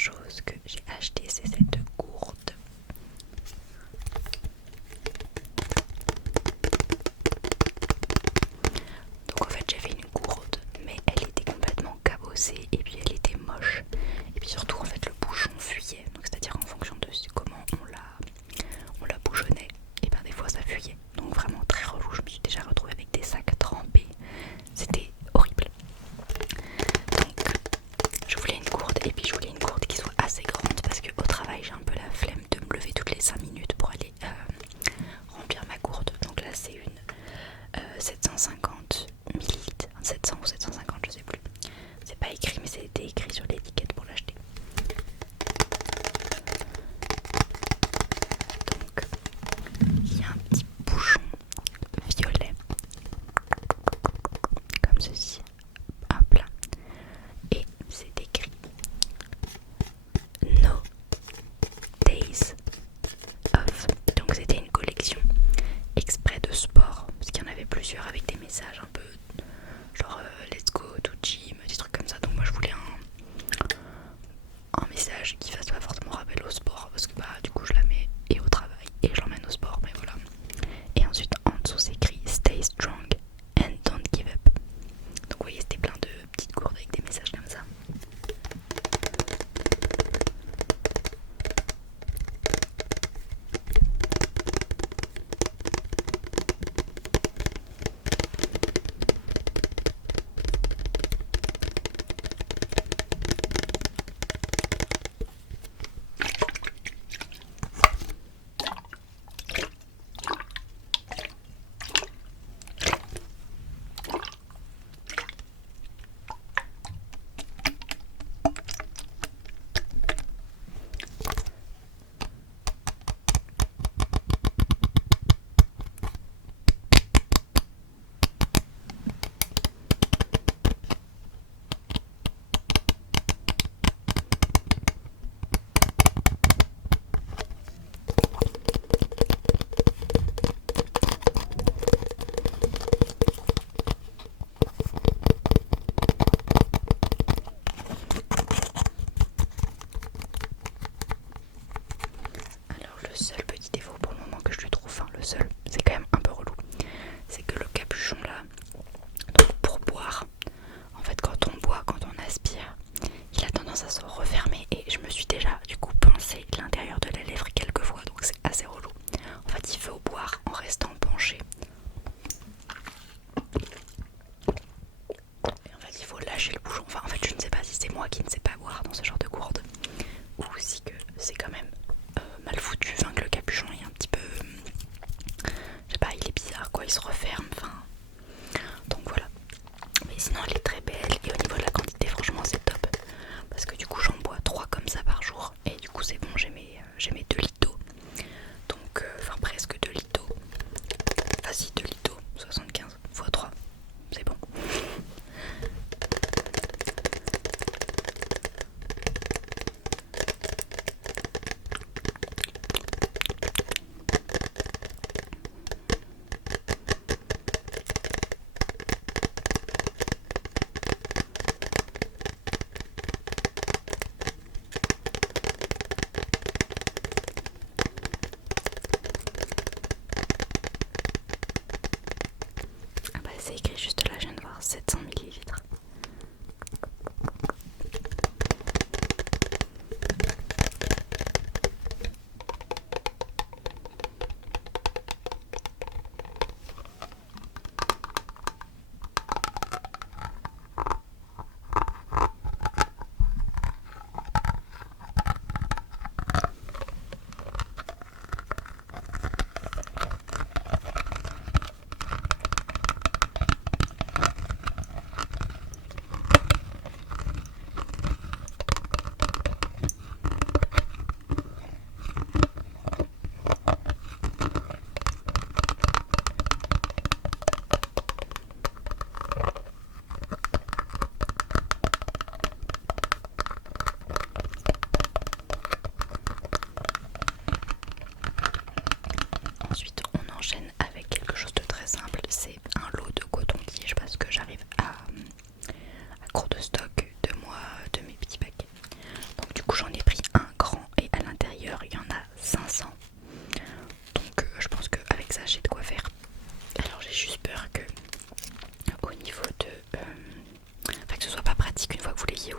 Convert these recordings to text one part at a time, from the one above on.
chose que j'ai acheté, c'est cette gourde. Donc en fait j'avais une gourde, mais elle était complètement cabossée et puis elle était moche. Et puis surtout en fait le bouchon fuyait, donc c'est-à-dire en fonction de comment on la bouchonnait, et ben des fois ça fuyait. Donc vraiment très relou, je me suis déjà retrouvée avec des sacs trempés, c'était horrible. Donc je voulais une gourde, et puis je voulais une gourde qui soit assez grande parce que au travail j'ai un peu la flemme de me lever toutes les 5 minutes pour aller remplir ma gourde. Donc là c'est une 750 millilitres, 700 ou 750 je sais plus. C'est pas écrit mais c'était écrit sur l'étiquette pour l'acheter. Donc il y a un petit bouchon violet comme ceci, hop là, et c'est écrit No Days Off. Donc c'était une collection exprès de sport parce qu'il y en avait plusieurs avec des messages un peu genre let's go to gym, des trucs comme ça. Donc moi je voulais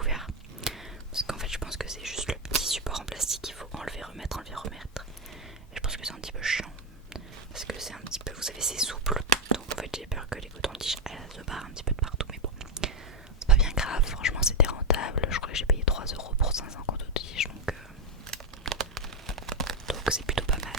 ouvert. Parce qu'en fait je pense que c'est juste le petit support en plastique qu'il faut enlever, remettre, enlever, remettre. Et je pense que c'est un petit peu chiant. Parce que c'est un petit peu, vous savez, c'est souple. Donc en fait j'ai peur que les cotons-tiges se barrent un petit peu de partout. Mais bon, c'est pas bien grave, franchement c'était rentable. Je crois que j'ai payé 3 € pour 500 cotons-tiges. Donc c'est plutôt pas mal.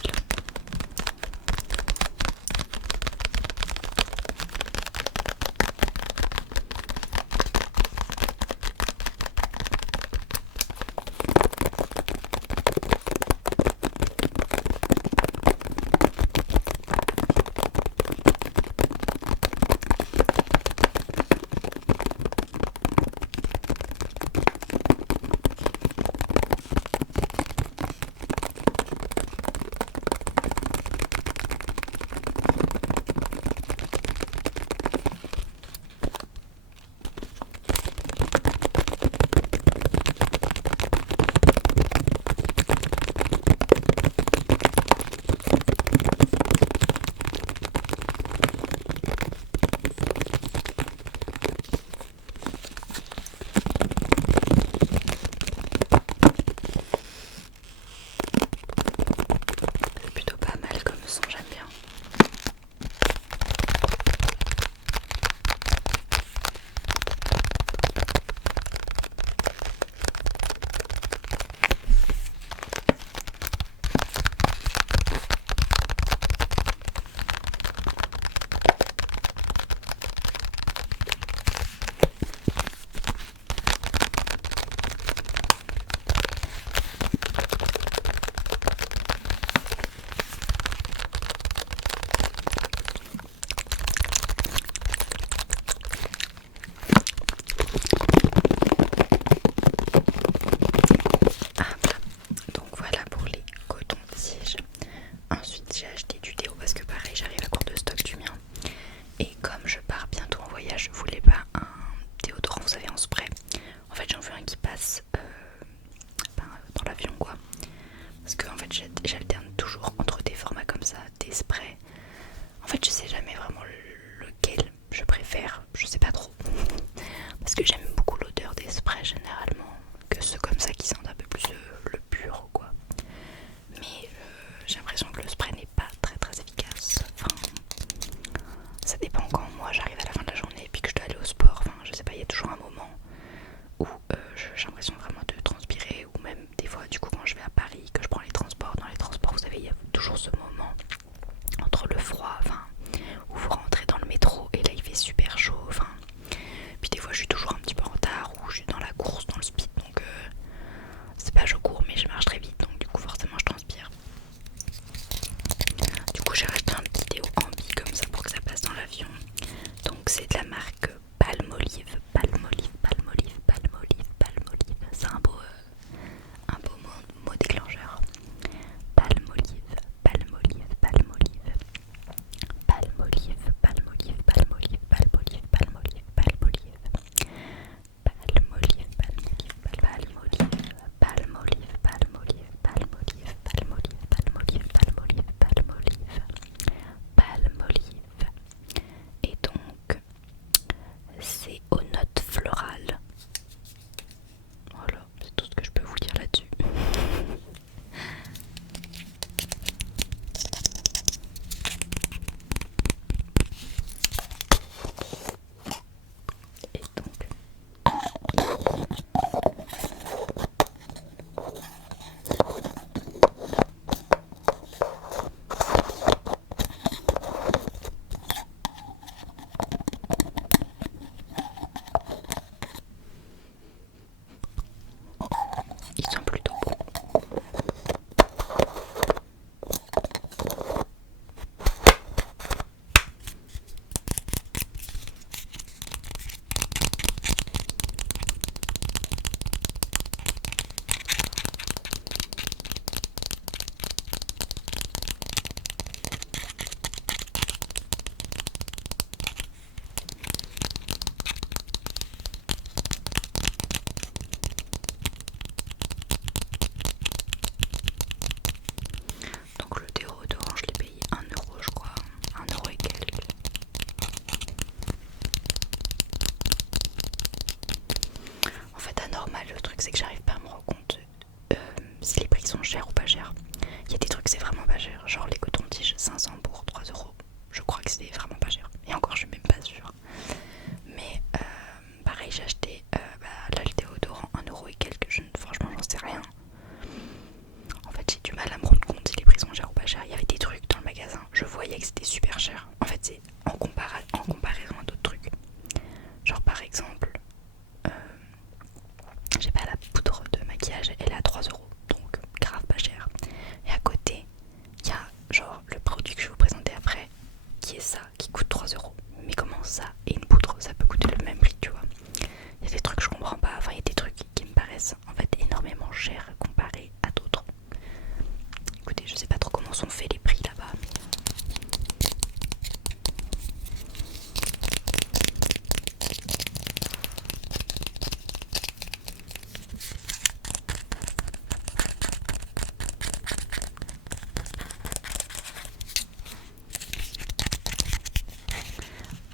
C'est plutôt pas mal comme son, j'aime bien. Ah, donc voilà pour les cotons-tiges. Ensuite j'ai acheté du déo parce que pareil j'arrive à court de stock du mien. Et comme je pars bientôt en voyage, je voulais pas un déodorant, vous savez, en spray. En fait j'en veux un qui passe dans l'avion quoi. Parce que en fait j'alterne toujours entre des formats comme ça, des sprays. En fait je sais jamais vraiment lequel je préfère, je sais pas trop. Parce que j'aime beaucoup l'odeur des sprays généralement, que ceux comme ça qui sentent un peu plus le pur quoi. Mais j'ai l'impression que le spray n'est pas très très efficace. Enfin, ça dépend quand moi j'arrive à la fin de la journée et puis que je dois aller au sport. Enfin, je sais pas, il y a toujours un moment où j'ai l'impression vraiment de transpirer. Ou même des fois, du coup, quand je vais à Paris, que je prends les transports. Dans les transports, vous savez, il y a toujours ce moment entre le froid, enfin, où vous rentrez dans le métro et là il fait super chaud. Enfin, puis des fois, je suis toujours un petit peu en retard ou je suis dans la course, dans le speed. Donc, c'est pas je cours, mais je marche très vite. Donc, du coup, forcément, je transpire. Du coup j'ai racheté un petit déo ambi comme ça pour que ça passe dans l'avion. Donc c'est de la marque Palmolive. Palmolive, Palmolive, Palmolive, Palmolive. C'est c'est que j'arrive pas à me rendre compte si les prix sont chers ou pas chers. Il y a des trucs c'est vraiment pas cher, genre les cotons-tiges 500 pour 3€. Je crois que c'est vraiment pas cher. Et encore, je suis même pas sûre. Mais pareil, j'ai acheté là le déodorant 1€ et quelques. Franchement, j'en sais rien. En fait, j'ai du mal à me rendre compte si les prix sont chers ou pas chers. Il y avait des trucs dans le magasin, je voyais que c'était super cher. En fait, c'est en comparaison à d'autres trucs. Genre, par exemple, j'ai pas la poudre de maquillage, elle est à 3€. Donc, grave pas cher. Et à côté, il y a genre le produit que je vais vous présenter après, qui est ça, qui coûte 3€. Mais comment ça et une poudre, ça peut coûter le même prix, tu vois? Il y a des trucs que je comprends pas, enfin il y a des trucs qui me paraissent en fait énormément chers comparés à d'autres. Écoutez, je sais pas trop comment sont faits les prix là-bas, mais...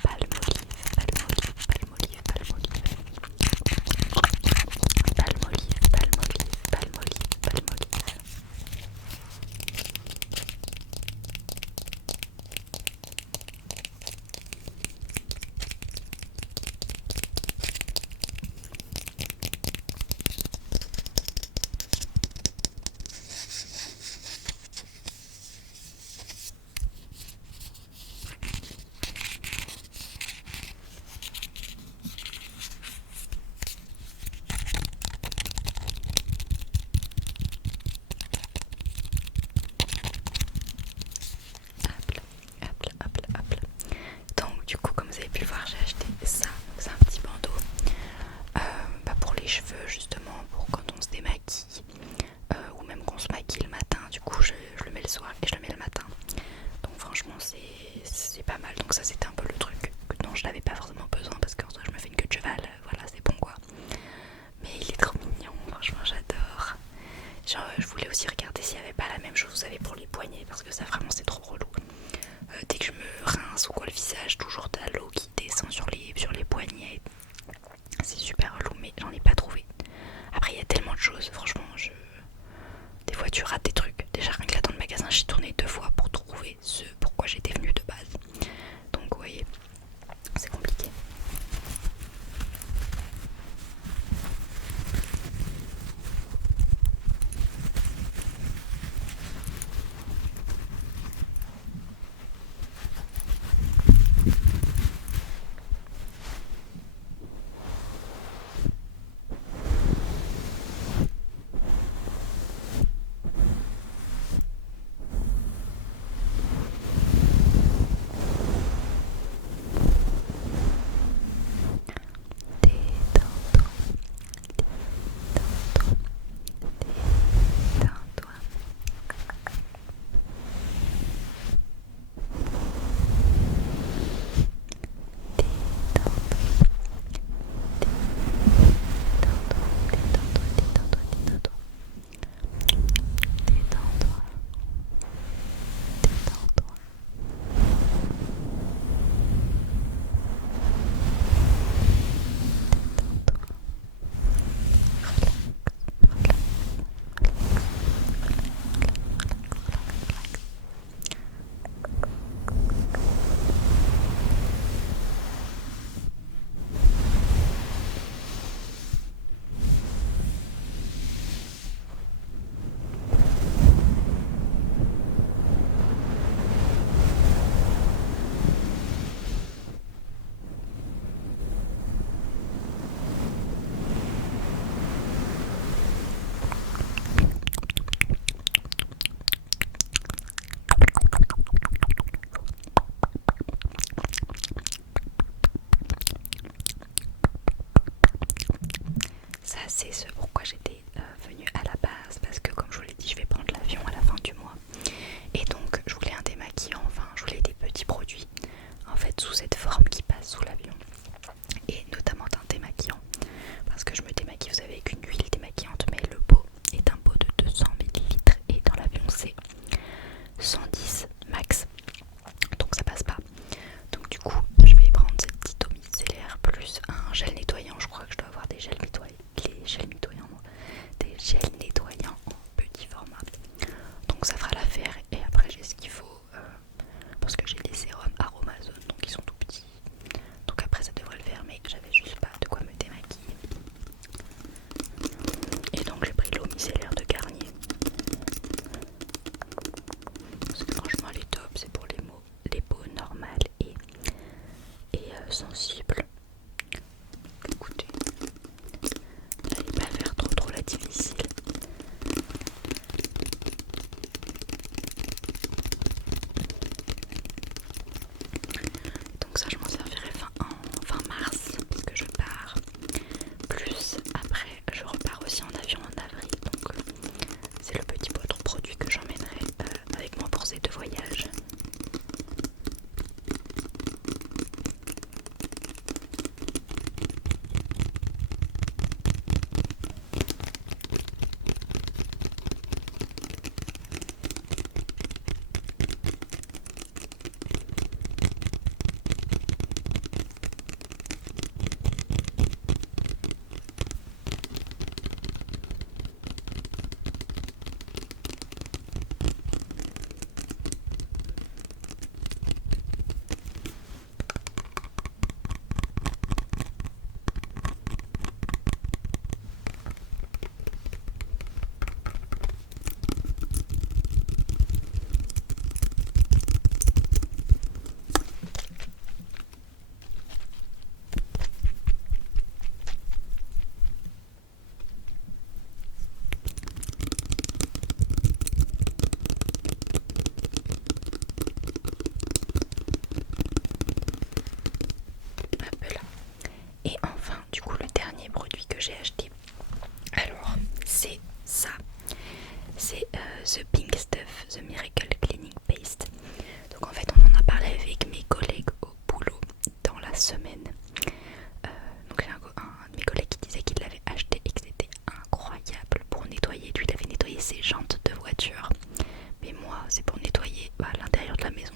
Palmolive, palmolive, palmolive, palmolive. Palmolive, palmolive, palmolive, palmolive. Donc du coup, comme vous avez pu le voir, j'ai acheté ça. C'est un petit bandeau pour les cheveux, justement, pour quand on se démaquille ou même qu'on se maquille le matin. Du coup, je le mets le soir et je le mets le matin. Donc franchement, c'est pas mal. Donc ça, c'était un peu le truc dont je n'avais pas forcément besoin parce qu'en soi, je me fais une queue de cheval. Voilà, c'est bon quoi. Mais il est trop mignon. Franchement, j'adore. Genre, je voulais aussi regarder s'il n'y avait pas la même chose, vous savez, pour les poignets, parce que ça vraiment c'est trop relou. Dès que je me rince ou quoi le visage, toujours de l'eau qui descend sur les poignets. C'est super relou, mais j'en ai pas trouvé. Après, il y a tellement de choses, franchement, des fois tu rates des trucs. Déjà, rien que là dans le magasin, j'ai tourné 2 fois pour trouver ce pourquoi j'étais venue de base. Donc, vous voyez, c'est compliqué. Ça, c'est ce pourquoi j'étais venue à la base, parce que comme je vous l'ai dit, je vais prendre l'avion à la fin du mois. Et donc, je voulais un démaquillant, enfin, je voulais des petits produits, en fait, sous cette forme qui passe sous l'avion. Et notamment un démaquillant, parce que je me démaquille, vous savez, avec une huile démaquillante, mais le pot est un pot de 200 ml et dans l'avion, c'est 110 max. Donc, ça passe pas. Donc, du coup, je vais prendre cette petite eau micellaire plus un gel nettoyant. Je crois que je dois avoir des gels nettoyants. Les gels nettoyants, The Miracle Cleaning Paste. Donc en fait on en a parlé avec mes collègues au boulot dans la semaine. Donc j'ai un de mes collègues qui disait qu'il l'avait acheté et que c'était incroyable pour nettoyer. Lui il avait nettoyé ses jantes de voiture, mais moi c'est pour nettoyer l'intérieur de la maison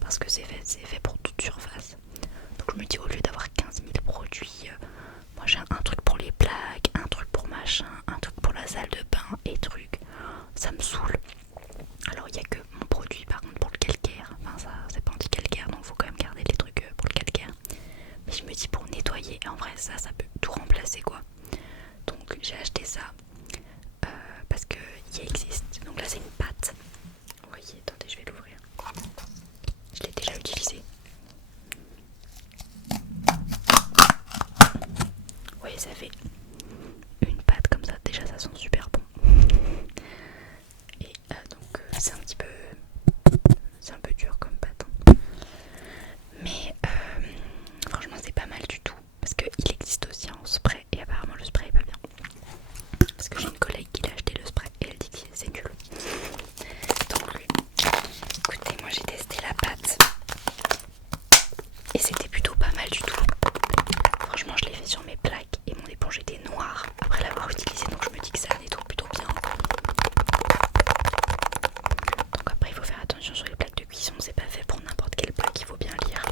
parce que c'est fait pour toute surface. Donc je me dis, au lieu d'avoir 15 000 produits, moi j'ai un truc pour les plaques, un truc pour machin, un truc pour la salle de bain et trucs, ça me saoule. Alors il n'y a que mon produit par contre pour le calcaire, enfin ça c'est pas anti-calcaire donc faut quand même garder les trucs pour le calcaire. Mais je me dis pour nettoyer, en vrai ça peut tout remplacer quoi. Donc j'ai acheté ça parce que il existe. Donc là c'est une pâte. Vous voyez, attendez je vais l'ouvrir. Je l'ai déjà utilisé. Vous voyez ça fait une pâte comme ça, déjà ça sent super bon. Et donc c'est un peu dur comme pâte. Mais franchement c'est pas mal du tout. Parce qu'il existe aussi en spray et apparemment le spray est pas bien. Parce que j'ai une collègue qui l'a acheté le spray et elle dit que c'est nul. Donc écoutez, moi j'ai testé la pâte et c'était plutôt pas mal du tout. Franchement je l'ai fait sur mes plaques et mon éponge était noire après l'avoir utilisée, donc je me dis que ça nettoie plutôt bien. Donc après il faut faire attention sur les plaques de cuisson, c'est pas fait pour n'importe quelle plaque, il faut bien lire.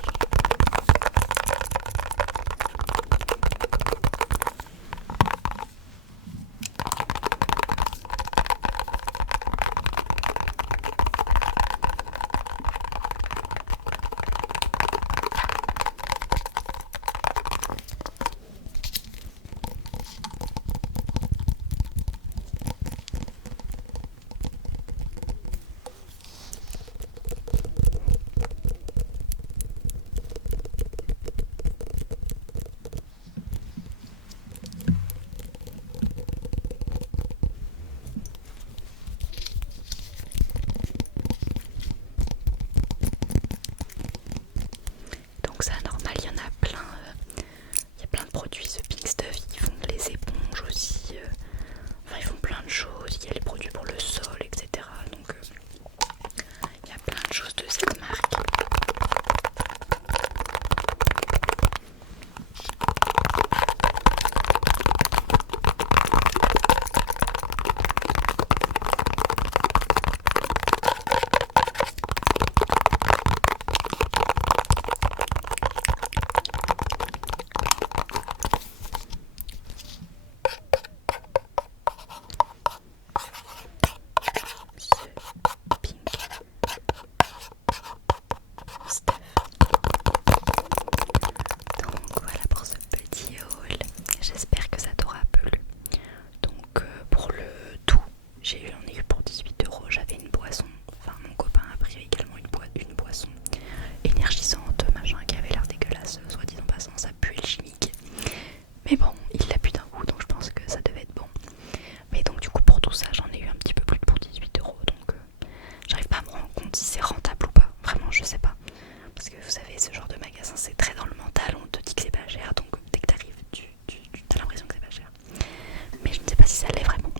Donc ça normal, il y en a plein, il y a plein de produits, The Pink Stuff, ils font les éponges aussi, enfin ils font plein de choses, il y a les produits pour le sol, etc. Donc il y a plein de choses de cette marque. Donc voilà pour ce petit haul, j'espère que ça t'aura plu. Donc pour le tout, j'en ai eu pour 18€, j'avais une boisson, enfin mon copain a pris également une boisson énergisante, machin qui avait l'air dégueulasse, soit disant passant, ça puait le chimique. Mais bon, il l'a bu d'un coup donc je pense que ça devait être bon. Mais donc du coup pour tout ça j'en ai eu un petit peu plus pour 18€, donc j'arrive pas à me rendre compte si c'est rentable ou pas, vraiment je sais pas. Parce que vous savez ce genre de magasin c'est très dans le mental, on te dit que c'est pas cher donc dès que t'arrives tu as l'impression que c'est pas cher. Mais je ne sais pas si ça l'est vraiment.